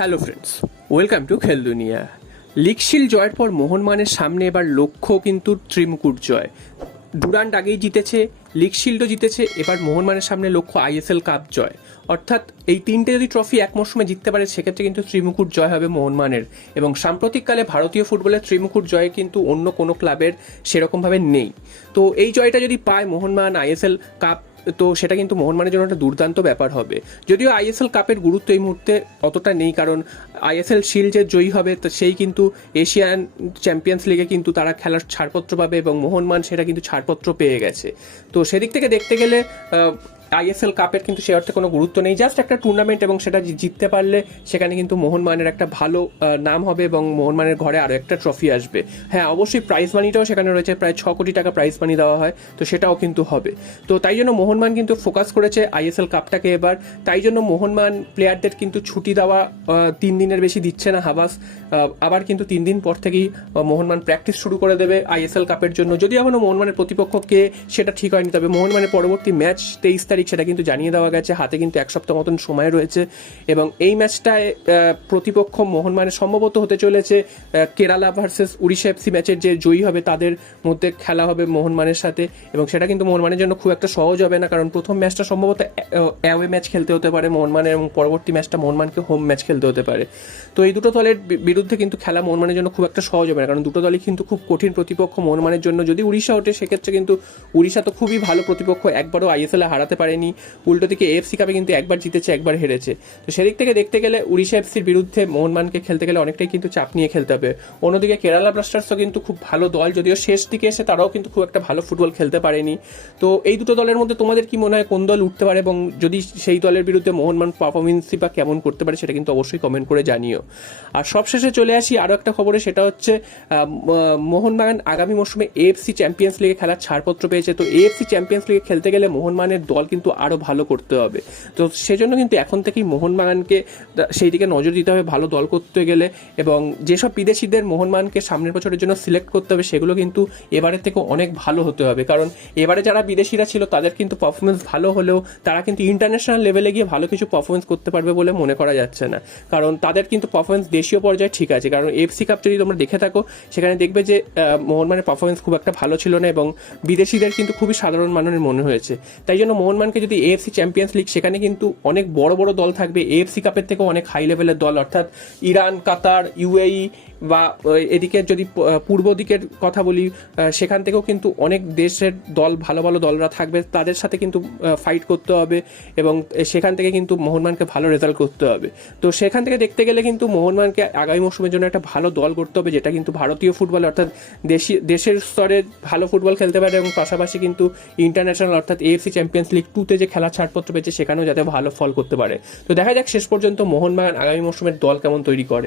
Hello friends, welcome to খেল দুনিয়া। League shield জয়ের পর মোহনবাগানের সামনে এবার লক্ষ্য কিন্তু ত্রিমুকুট জয়। ডুরান্ড আগেই জিতেছে, লিগ শিল্ডও জিতেছে, এবার মোহনবাগানের সামনে লক্ষ্য আইএসএল কাপ জয়। অর্থাৎ এই তিনটে যদি ট্রফি এক মরশুমে জিততে পারে সেক্ষেত্রে কিন্তু ত্রিমুকুট জয় হবে মোহনবাগানের। এবং সাম্প্রতিককালে ভারতীয় ফুটবলের ত্রিমুকুট জয় কিন্তু অন্য কোনো ক্লাবের সেরকমভাবে নেই। তো এই জয়টা যদি পায় মোহনবাগান আইএসএল কাপ, তো সেটা কিন্তু মোহনবাগানের জন্য একটা দুর্দান্ত ব্যাপার হবে। যদিও আইএসএল কাপের গুরুত্ব এই মুহূর্তে অতটা নেই, কারণ আইএসএল শিল্ড যে জয়ী হবে তো সেই কিন্তু এশিয়ান চ্যাম্পিয়ন্স লিগে কিন্তু তারা খেলার ছাড়পত্র পাবে এবং মোহনবাগান সেটা কিন্তু ছাড়পত্র পেয়ে গেছে। তো সেদিক থেকে দেখতে গেলে আইএসএল কাপের কিন্তু সে অর্থে কোনো গুরুত্ব নেই, জাস্ট একটা টুর্নামেন্ট, এবং সেটা জিততে পারলে সেখানে কিন্তু মোহনবাগানের একটা ভালো নাম হবে এবং মোহনবাগানের ঘরে আরও একটা ট্রফি আসবে। হ্যাঁ, অবশ্যই প্রাইজ মানিটাও সেখানে রয়েছে, প্রায় 6 কোটি টাকা প্রাইজ মানি দেওয়া হয়, তো সেটাও কিন্তু হবে। তো তাই জন্য মোহনবাগান কিন্তু ফোকাস করেছে আইএসএল কাপটাকে এবার। তাই জন্য মোহনবাগান প্লেয়ারদের কিন্তু ছুটি দেওয়া 3 দিনের বেশি দিচ্ছে না হাবাস। আবার কিন্তু 3 দিন পর থেকেই মোহনবাগান প্র্যাকটিস শুরু করে দেবে আইএসএল কাপের জন্য। যদি এখনও মোহনবাগানের প্রতিপক্ষ কে সেটা ঠিক হয়নি, তবে মোহনবাগানের পরবর্তী ম্যাচ 23 তারিখ সেটা কিন্তু জানিয়ে দেওয়া গেছে। হাতে কিন্তু 1 সপ্তাহ মতন সময় রয়েছে এবং এই ম্যাচটায় প্রতিপক্ষ মোহনবাগানের সম্ভবত হতে চলেছে কেরালা ভার্সেস উড়িষ্যা এফসি ম্যাচের যে জয়ী হবে তাদের মধ্যে খেলা হবে মোহনবাগানের সাথে, এবং সেটা কিন্তু মোহনবাগানের জন্য খুব একটা সহজ হবে না, কারণ প্রথম ম্যাচটা সম্ভবত অ্যাওয়ে ম্যাচ খেলতে হতে পারে মোহনবাগানের, এবং পরবর্তী ম্যাচটা মোহনবাগানকে হোম ম্যাচ খেলতে হতে পারে। তো এই দুটো দলের বিরুদ্ধে কিন্তু খেলা মোহনবাগানের জন্য খুব একটা সহজ হবে না, কারণ দুটো দলই কিন্তু খুব কঠিন প্রতিপক্ষ মোহনবাগানের জন্য। যদি উড়িষ্যা ওঠে সেক্ষেত্রে কিন্তু উড়িষ্যা তো খুবই ভালো প্রতিপক্ষ, একবারও আইএসএল এ হারাতে পারেনি, উল্টো দিকে এএফসি কাপে কিন্তু একবার জিতেছে একবার হেরেছে। তো সেদিক থেকে দেখতে গেলে উড়িষ্যা এফসির বিরুদ্ধে মোহনবাগানকে খেলতে গেলে অনেকটাই কিন্তু চাপ নিয়ে খেলতে হবে। অন্যদিকে কেরালা ব্লাস্টার্সও কিন্তু খুব ভালো দল, যদিও শেষ দিকে এসে তারাও কিন্তু খুব একটা ভালো ফুটবল খেলতে পারেনি। তো এই দুটো দলের মধ্যে তোমাদের কি মনে হয় কোন দল উঠতে পারে, এবং যদি সেই দলের বিরুদ্ধে মোহনবাগান পারফরমেন্সই বা কেমন করতে পারে সেটা কিন্তু অবশ্যই কমেন্ট করে জানিও। আর সবশেষে চলে আসি আরও একটা খবরে, সেটা হচ্ছে মোহনবাগান আগামী মরশুমে এএফসি চ্যাম্পিয়ন্স লিগে খেলার ছাড়পত্র পেয়েছে। তো এএফসি চ্যাম্পিয়ন্স লিগে খেলতে গেলে মোহনবাগানের দল কিন্তু আরও ভালো করতে হবে। তো সেজন্য কিন্তু এখন থেকেই মোহনবাগানকে সেই দিকে নজর দিতে হবে ভালো দল করতে গেলে, এবং যেসব বিদেশিদের মোহনবাগানকে সামনের বছরের জন্য সিলেক্ট করতে হবে সেগুলো কিন্তু এবারের থেকে অনেক ভালো হতে হবে, কারণ এবারে যারা বিদেশিরা ছিল তাদের কিন্তু পারফরমেন্স ভালো হলেও তারা কিন্তু ইন্টারন্যাশনাল লেভেলে গিয়ে ভালো কিছু পারফরমেন্স করতে পারবে বলে মনে করা যাচ্ছে না, কারণ তাদের কিন্তু পারফরমেন্স দেশীয় পর্যায়ে ঠিক আছে। কারণ এফসি কাপ যদি তোমরা দেখে থাকো সেখানে দেখবে যে মোহনবাগানের পারফরমেন্স খুব একটা ভালো ছিল না এবং বিদেশিদের কিন্তু খুবই সাধারণ মানের মনে হয়েছে। তাই জন্য মোহনবাগানকে যদি এএফসি চ্যাম্পিয়ন্স লিগ, সেখানে কিন্তু অনেক বড় বড় দল থাকবে, এএফসি কাপের থেকেও অনেক হাই লেভেলের দল, অর্থাৎ ইরান, কাতার, ইউএই বা এদিকে যদি পূর্ব দিকের কথা বলি সেখান থেকেও কিন্তু অনেক দেশের দল, ভালো ভালো দলরা থাকবে, তাদের সাথে কিন্তু ফাইট করতে হবে এবং সেখান থেকে কিন্তু মোহনবাগানকে ভালো রেজাল্ট করতে হবে। তো সেখান থেকে দেখতে গেলে কিন্তু মোহনবাগানকে আগামী মৌসুমের জন্য একটা ভালো দল করতে হবে, যেটা কিন্তু ভারতীয় ফুটবল অর্থাৎ দেশের স্তরে ভালো ফুটবল খেলতে পারে এবং পাশাপাশি কিন্তু ইন্টারন্যাশনাল অর্থাৎ এএফসি চ্যাম্পিয়ন্স লিগ 2-তে যে খেলার ছাড়পত্র পেয়েছে সেখানেও যাতে ভালো ফল করতে পারে। তো দেখা যাক শেষ পর্যন্ত মোহনবাগান আগামী মৌসুমের দল কেমন তৈরি করে।